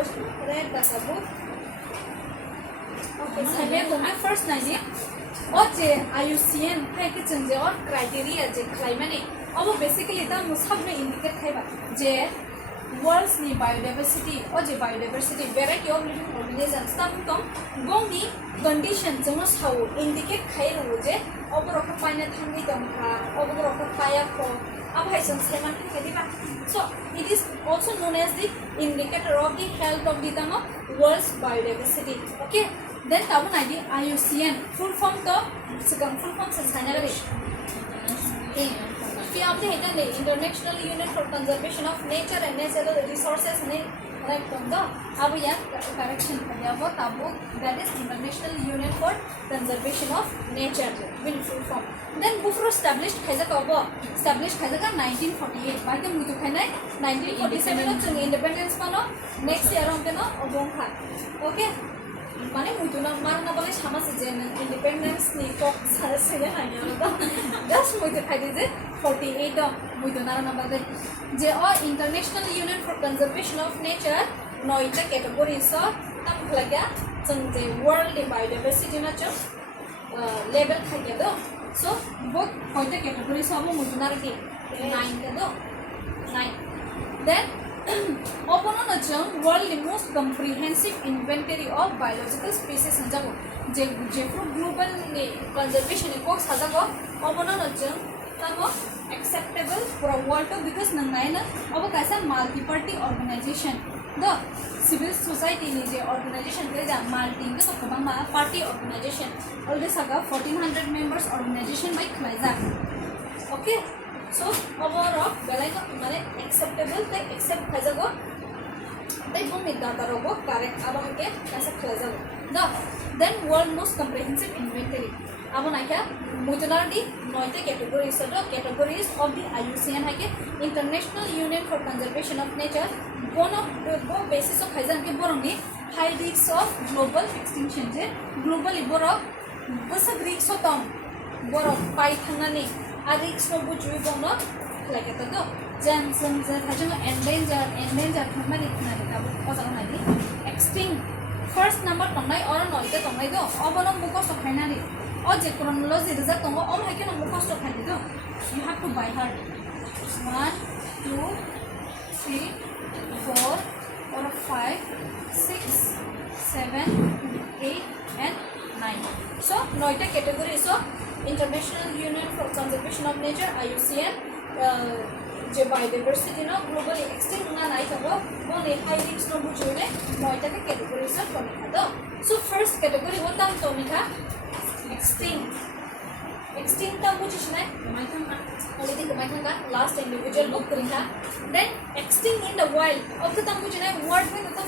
red ta kabu okay sabe ko na first nadi o je IUCN hai ke chanje or criteria je climate अब basically ता मुसाब में indicate खाइबा जे world's नि biodiversity और जे biodiversity variety of living organisms ता तुम गोंगनी कंडीशन जों साव इंडिकेट खाइरो जे ओबरक पाइना थांनि दंखा ओबरक पाया को अब है जों सेमान खाइदिबा so it is also known as the indicator of the health of the तम वर्ल्ड्स बायोडाइवर्सिटी ओके देन ताबो नाइदि IUCN फुल फॉर्म तो सिगां फुल फॉर्म से साइनारि आपने है ना International Union for Conservation of Nature and Natural Resources ने राइट तो अब यह करेक्शन कर वो तब that is International Union for Conservation of Nature will full form then बुफरो एस्टैब्लिश्ड खाइजा कब एस्टैब्लिश्ड खाइजा का 1948 बाकी मुझे कहना है 1947 में जों इंडिपेंडेंस पानो नेक्स्ट ईयर हम पे ना ओबों खा ओके माने मुझे ना मारना बोले शामा से जेन इंडिपेंडेंस नहीं को सारे से ना यार तो जस्ट मुझे खाई दे 48 मुझे ना ना बात जे और International Union for Conservation of Nature नॉइटा कैटेगरी सो तब लगा जों जे वर्ल्ड बायोडाइवर्सिटी ना जो लेवल खाई दो सो वो नॉइटा कैटेगरी सो वो मुझे ना रखी 9 के दो 9 then open on a world most comprehensive inventory of biological species संजागो जे global ने conservation ने कोक साजागो ओपन on a तब acceptable for a world to because नंगाई ना अब कैसा multi-party organization दो civil society ने जे organization के जा multi के तो कब हम party organization ऑलरेडी सगा 1400 members organization में खलाइजा okay so overall belai ko mane acceptable te accept khajago tai bumi data rogo correct aba ke kaisa khajago the then world most comprehensive inventory aba naika mujonardi noite categories of the IUCN hake international union for conservation of nature one of the basis of khajan ke borongni high risks of global extinction je globally borok gosa risks of borok pai thanani आरिक्स को बुझुई बोनो लगे तो जन संजर हजम endanger थमा लिखना है तब पता नहीं एक्सटिंक्ट फर्स्ट नंबर तंगाई और नॉइते तंगाई दो अबनो मुको सखाइना रे और जे क्रोनोलॉजी रिजल्ट तंगो ओम हाके न मुको सखाइना दो you have to by heart 1 2 3 4 और 5 6 7 8 and 9 so नॉइते category so International Union for Conservation of Nature IUCN जे बायोडाइवर्सिटी ना ग्लोबली एक्सटिंक्ट ना नाइ थबो वो ने हाई रिस्क नो बुझुने नयटा के कैटेगरी से कोनिखा दो सो फर्स्ट कैटेगरी वो तम तो निखा एक्सटिंक्ट ता बुझिसने माइथन ऑलरेडी माइथन का लास्ट इंडिविजुअल बुक करिखा then extinct in the wild अब तो तम बुझिने वर्ड में तो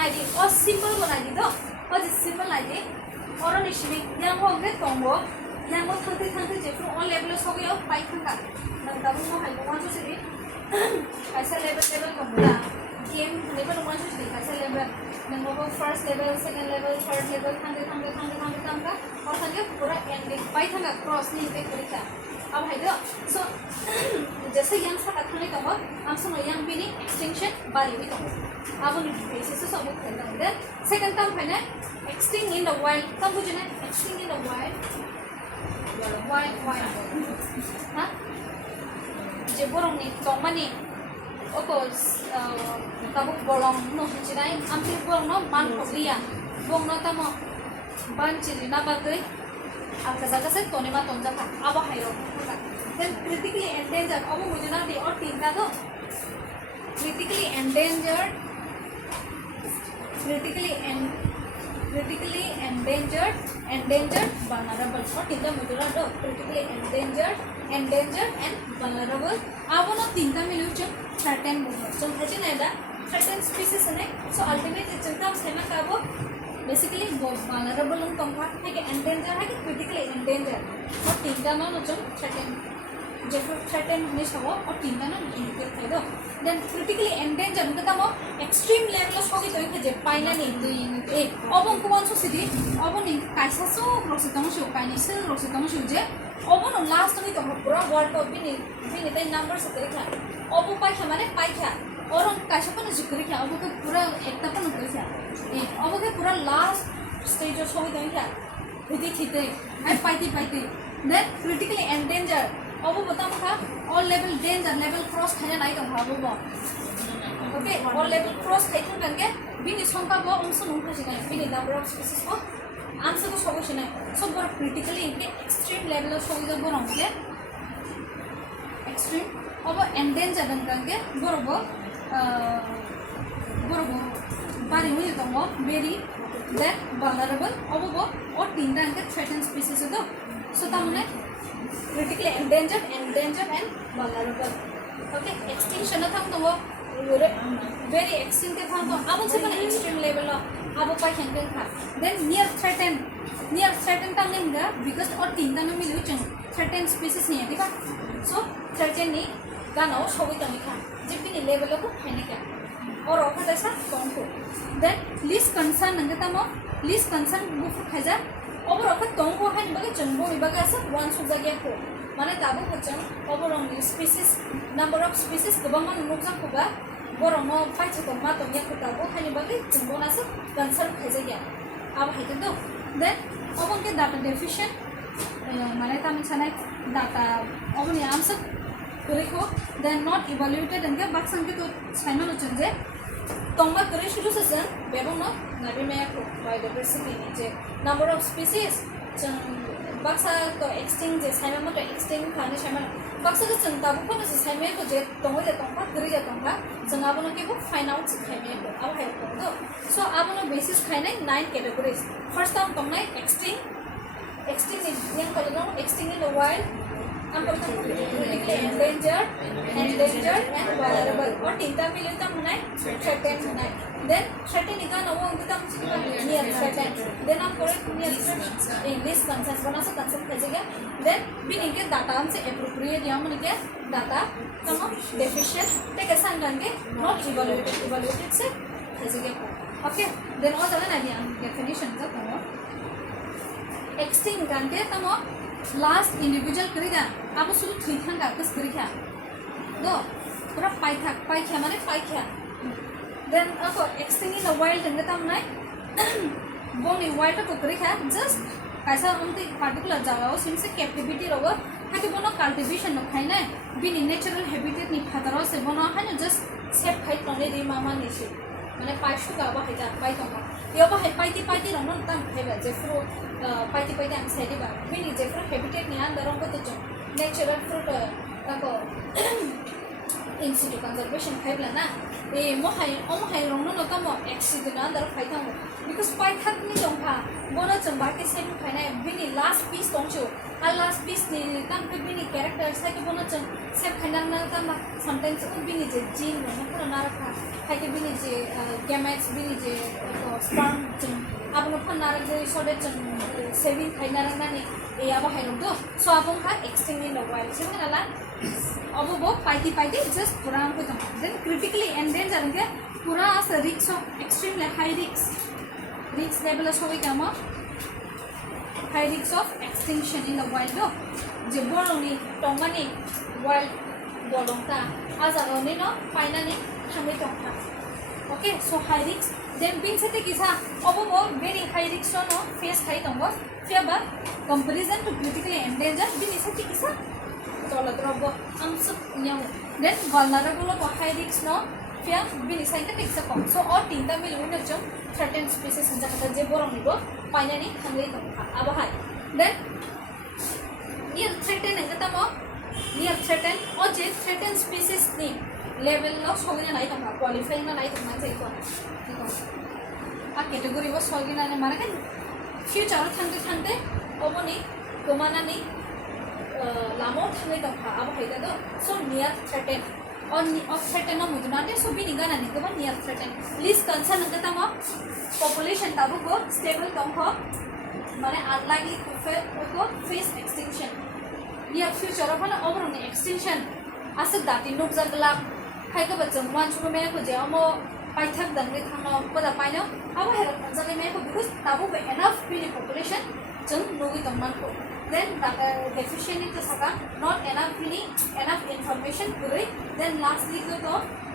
नाइ दी और सिंबल बनाइ दी दो और सिंबल नाइ दी और निशिने yang ho ge tongbo yang mo thante जेफ्रो ऑन लेवल सो गयो पाइ खंगा नंदाबो मो हाइ मो जो सिरि कैसा लेवल को बुला गेम लेवल मो जो सिरि कैसा लेवल नंगो first level second level third level थंगे तंगा और थंगे पूरा एंडिंग पाइ थंगा क्रॉस नि पे करिका अब हाइ दो सो जैसे yang सा कथने का हो हम सुनो yang बिनी एक्सटिंक्शन बारी भी तो अब नि बेसिस से सब खेलता है सेकंड टर्म है ना एक्सटिंक्ट इन द वाइल्ड तब बुझे ना एक्सटिंक्ट इन द वाइल्ड हाँ जे बोरंग नि तोमानी ओको Tabuk boring no हिचिनाय आमति boring no मान पग्लिया बोंग न तम बानचिरि ना बागै आखा जागा से तोनेमा तोंजा था अब हाइरो देन क्रिटिकली एंडेंजर्ड अब मुझे ना दे और तीन का दो क्रिटिकली एंडेंजर्ड vulnerable और तीनटा मुद्रा दो critically endangered and vulnerable अब ना तीनटा मिलुच threatened movement so है ना threatened species ne so ultimately chuntam sena kabo basically vulnerable ung tongka hai ke endangered hai ke critically endangered और tinta no chung threatened जेफर threatened ne sabo और tinta no indicate khai do then critically endangered ung tamo extreme level of hogi toy je paina ni e obon kuwan so sidi obon ni kaisa so rositong shu kaini se rositong shu je obon last ni to pura world of bini tai number se kare kha obo pai kha mane pai kha और काशा पण जिक्र किया अब के पूरा एकता पण कर किया ए अब के पूरा लास्ट स्टेज ऑफ होई दे क्या हिती थिते आई पाइती देन क्रिटिकली एंडेंजर अब बता था all level danger level cross खाने नहीं तो भाबो बो ओके ऑल लेवल क्रॉस खाइथन गंगे बिनि संका बो अंश नु खासि गय बिनि नंबर ऑफ स्पीसीज को आंसर को सब छने सब बर क्रिटिकली इनके एक्सट्रीम लेवल ऑफ होई दो रंगे एक्सट्रीम अब एंडेंजर गंगे बरोबो बारी हुई तो वो very that vulnerable अब वो और तीन रंग के threatened species है तो so तामुने critically endangered and vulnerable okay extinction था तो वो very extinct था तो अब उनसे पहले extreme level लो अब पाई हैंडल था then near threatened था लेंगे because और तीन रंग में मिली चुन threatened species नहीं है देखा so threatened नहीं गाना वो शोभी तो नहीं था जब भी नहीं लेवल को खाने क्या और ऑफर ऐसा कौन को देन लीस्ट कंसर्न नंगे तमो लीस्ट कंसर्न वो फिर खजा और ऑफर कौन को है निबगे चंबो निबगे ऐसा वन सुजा गया को माने ताबो को चंग और ऑन स्पीसीज नंबर ऑफ स्पीसीज गबंगन नुकसान होगा और ऑन फाइट को मा तो या को ताबो है निबगे चंबो ना से कंसर्न खजा गया अब है तो देन और उनके डाटा डेफिशिएंट माने ताम छने डाटा और ने आंसर करेखो then not evaluated and get back संके तो साइमन उचंजे तोंगा करे शुरू से सन बेबो न नबी में को biodiversity नीचे number of species बक्सा तो extinct जे साइमन तो extinct खाने साइमन बक्सा तो चंता को न से साइमन को जे तोंगे जे तोंगा करे जे तोंगा संगाबो न के वो find out से खाने को अब है तो so अब न basis खाने 9 categories first time तोंगा extinct yang kalau dong extinct in the wild हम कहते हैं critically endangered and vulnerable और तीनटा मिले तो मनाए threatened मनाए then threatened इका ना वो उनके तम near threatened then हम कोई near threatened English concept बना सो concept कैसे then भी इनके डाटा हमसे appropriate या मन इनके डाटा तमो deficient ते कैसा अंगेंगे not evaluated से कैसे क्या okay then और जगह ना दिया definition का तमो extinct करते तमो लास्ट इंडिविजुअल करेगा आप शुरू थ्री खान का किस करेगा दो पूरा पाई क्या माने पाई क्या देन आपको एक्सटिंग इन द वाइल्ड अंगे तम नहीं वो नहीं वाइल्ड को करेगा जस्ट कैसा उनके पार्टिकुलर जगह हो सिम से कैप्टिविटी रोगा है कि वो ना कल्टीवेशन नो खाई ना बिन नेचुरल हैबिटेट नहीं खाता रहो से वो ना है ना जस्ट सेफ खाई तो नहीं दी मामा नहीं से मैंने पाई शू का बाहर जा पाई तो ये बाहर पाई रंगों तम है जेफ्रो पाई आम साइड बा बिन जेफ्रो हैबिटेट नहीं आन दरों को तो जो नेचुरल फ्रूट ताको इन सिटू कंजर्वेशन खाई ना ये मोहाई रंगों न तम एक्सीडेंट आन दरों खाई था बिकॉज़ पाई थक नहीं जोंगा वो ना जंबा के सेम खाई ना बिन लास्ट पीस तोंचो आ लास्ट पीस नहीं तम पे बिन कैरेक्टर्स है कि वो ना जंग सेम खाई ना तम समटाइम्स को बिन जे जीन में पूरा ना रखा है कि बिन जे गैमेट्स बिन जे स्पर्म जंग आप लोग को नारक जे सोडे जंग सेविंग खाई ना रखना नहीं ये अब है लोग तो सो आप लोग का एक्सटिंग इन द वाइल्ड से ना ला अब वो पाइती जस्ट पूरा हमको तो देन क्रिटिकली एंडेंजर के पूरा आस risk of extreme high risk level of होवे क्या high risk of extinction in the wild दो जे बोलोनी टोंगानी वाइल्ड बोलोंता आजारोनी नो फाइनली हमें टोंगा okay so high risk then बिन से किसा अब वो वेरी हाई रिस्क नो फेस खाई दंगो फिर बा कंपैरिजन टू क्रिटिकली एंडेंजर बिन से किसा चलो तो अब हम सब न्याउ देन vulnerable को हाई रिस्क नो फिर बिन से का टेक्स कम सो और तीनटा मिल उन जो थ्रेटेंड स्पीसीज संजा का जे बोरंग निबो फाइनली हंगले दंगा अब हाय देन ये थ्रेटेंड है तमो ये थ्रेटेंड और जे थ्रेटेंड स्पीसीज नि लेवल लो सोगिना नहीं दंगा क्वालिफाइंग ना नहीं दंगा जे को आ कैटेगरी वो सोगिना ने माने फ्यूचर थांते ओबोनी गोमाना नहीं लामो थांगे दंगा अब हाय दो so near threatened of threaten no mudunate so bini gana ni goba near threaten least concern ngata mo population tabu ko stable tong ho mane unlikely to face extinction near future of an over extinction as a that in looks like hai ka bacham wan chu me ko je amo pai thak dan ke thang ko da pai no abo hera jale me ko because tabu be enough bini population jung nogi tamman ko then deficient is saka not enough information kuri then lastly to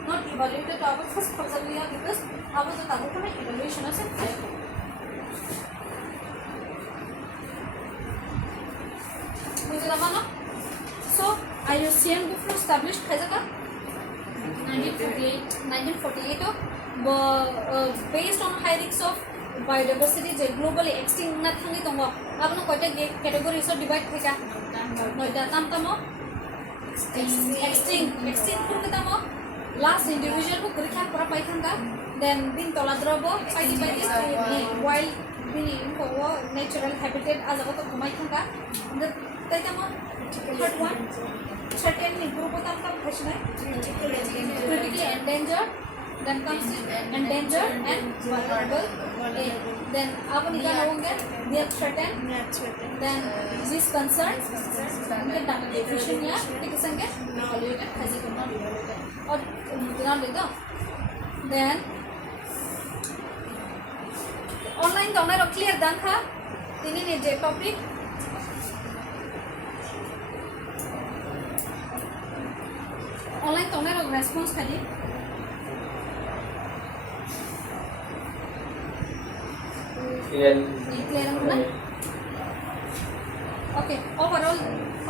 not evaluated our first possibly because our the tabu ko evaluation ase मुझे लगा ना so IUCN group established है जगह 1948 based on high risks of biodiversity J globally extinct ना थंगी तो वो अब ना कोई category से divide थे क्या नोइडा तम तमो extinct कुछ के तमो last individual को कुछ क्या पूरा पाइथन का then bin तोला द्रबो पाइटी wild bin इनको वो natural habitat आज अगर तो घुमाई थं का तै तमो third one certain group of them critically endangered then comes endangered and vulnerable then आप निकाल होंगे they are threatened then disease concerns उनके data deficient या किसी संगे evaluated ऐसे करना evaluated और ध्यान देगा then online तो हमारा clear दान था तीन ने जे topic online तो हमारा response खाली clear ना okay overall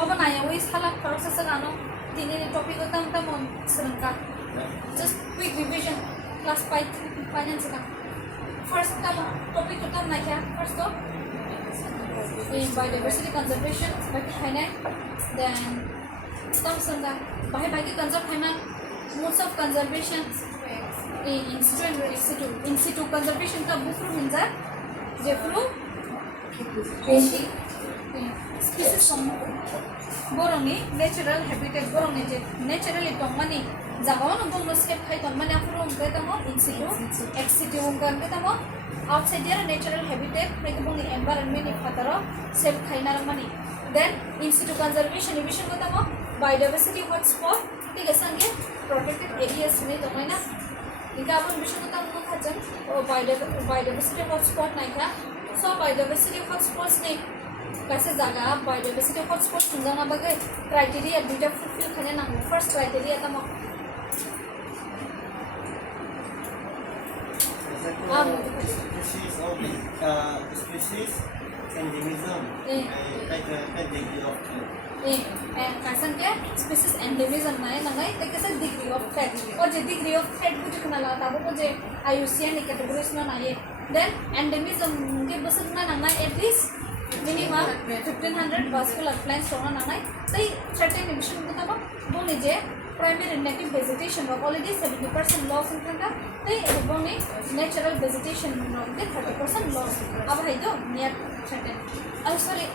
overnight वो इस हालत process से गानो तीन ने topic को तम तम सरंगा just quick revision class 5 finance का first का topic तो तम ना क्या first तो biodiversity conservation बाकी है ना then तम सरंगा बाहे बाकी conserve है ना modes of conservation in situ conservation का बुफरू मिलता जेफ्रू species boroni natural habitat boroni je naturally tomani jagaon bong step khai tomani afro betamo in situ ex situ ungan betamo outside their natural habitat like bong environment ni khataro step khai na mani then in situ conservation division betamo biodiversity hotspot ठीक है संगे protected areas में tomai na इनका अपन विषय को तब खाचन biodiversity hotspot नहीं क्या so biodiversity hotspots ने कैसे जागा biodiversity hotspot सुनना बगे criteria दूसरा fulfill करने ना first criteria तमो species endemism degree of कैसन क्या species endemism ना है तो कैसे degree of threat और जो degree of threat कुछ करना लाता वो मुझे IUCN ने categories में ना ये then endemism के बस में ना at least minimum 1500 vascular plants होना ना तो certain emission को तब वो नीचे primary native vegetation वो already 70% loss in करता तो ये वो ने natural vegetation में 30% loss अब है तो near certain sorry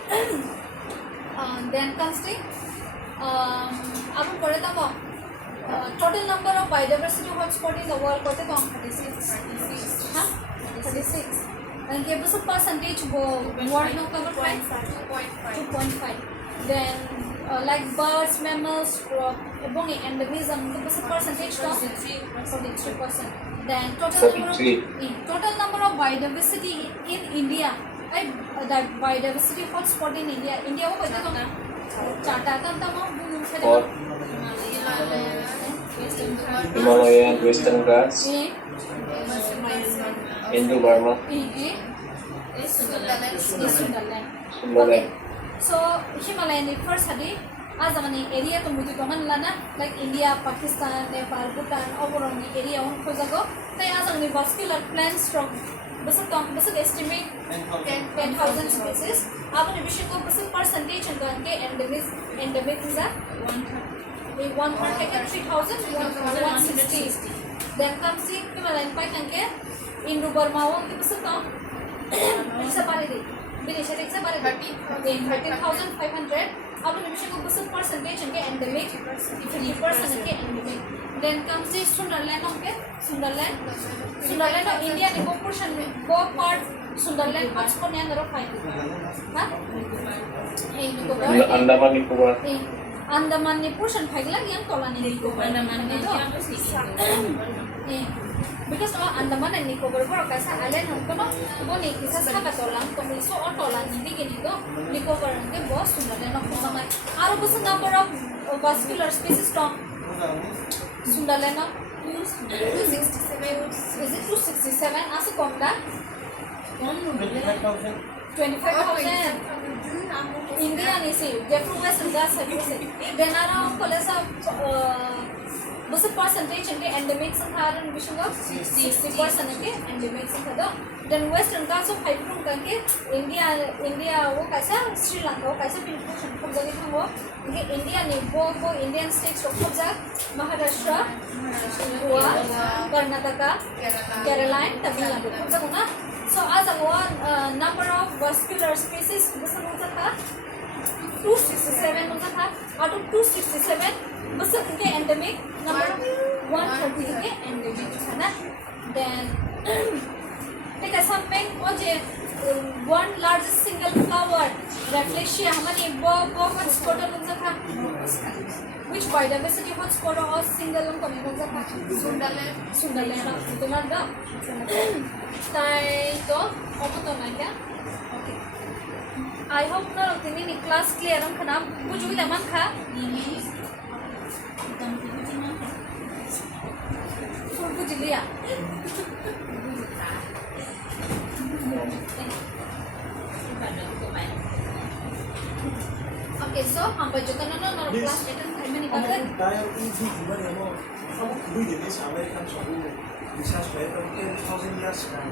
then comes the अपन पढ़े था वो total number of biodiversity hotspot in the world कहते तो 36 हाँ 36 and give us a percentage वो world no cover 2.5 then like birds mammals ebong endemism give us a percentage to 43% then total number of biodiversity in India that biodiversity hotspot in India वो कहते तो चार्टा तब तब वो Himalayan, Western Ghats, Indo-Burma, Sundaland. Sundaland. So Himalayan first hadi आज हमने area तो मुझे कमन लाना like India, Pakistan, Nepal, Bhutan overall ni area उन खोजा को तो आज हमने vascular plants from बस estimate 10,000 species आप ने विषय को बस percentage अंकन के endemic इज़ा 3,160 then comes the Himalayan pine अंके Indo-Burma वो के बस तो इसे बारे दे बिनेशर एक से बारे 13,500 Out of the mission of the percentage and get endemic, 50% and get endemic. Then comes the Sunderland, okay? Sunderland of India, the go portion, go part Sunderland, Oxford, and the five. Huh? Hey, Andaman Nicobar. Andaman ni portion pagla yang tolan ni Nicobar. Because all Andaman and Nicobar were kasi island hong kono bo ni kisa sa katolan kung iso o tolan hindi ginito Nicobar ang boss Sunderland of mga aro po sa number of vascular species to Sunderland of 267. Is it 267? Asa komda? 25,000. 25,000. India ni si Jeffrey Western gas है then around college बस percentage and endemic संधारण विषय का 60% के endemic संधारण then western gas of hyper करके India वो कैसा श्रीलंका वो कैसा pinpoint खूब जगह था वो India ने वो Indian states खूब जगह महाराष्ट्र गोवा कर्नाटका केरला तमिलनाडु खूब जगह ना so as a one number of vascular species बस होता था 267 होता था out of 267 बस उनके endemic number 130 के endemic था ना then take a something और जे one largest single flower Rafflesia हमारे वो hotspot होता था which biodiversity hotspot और single उनको में होता था Sunderland तो ना दा ताई तो अब तो ना क्या I hope na tini ni class clear ang kanam bujui laman kha full bujiliya okay so हम बच्चों का ना class attend करने निकल गए Tayo easy gimana mo? Kamu kudu jadi sampai kan suatu bisa supaya 10,000 years kan.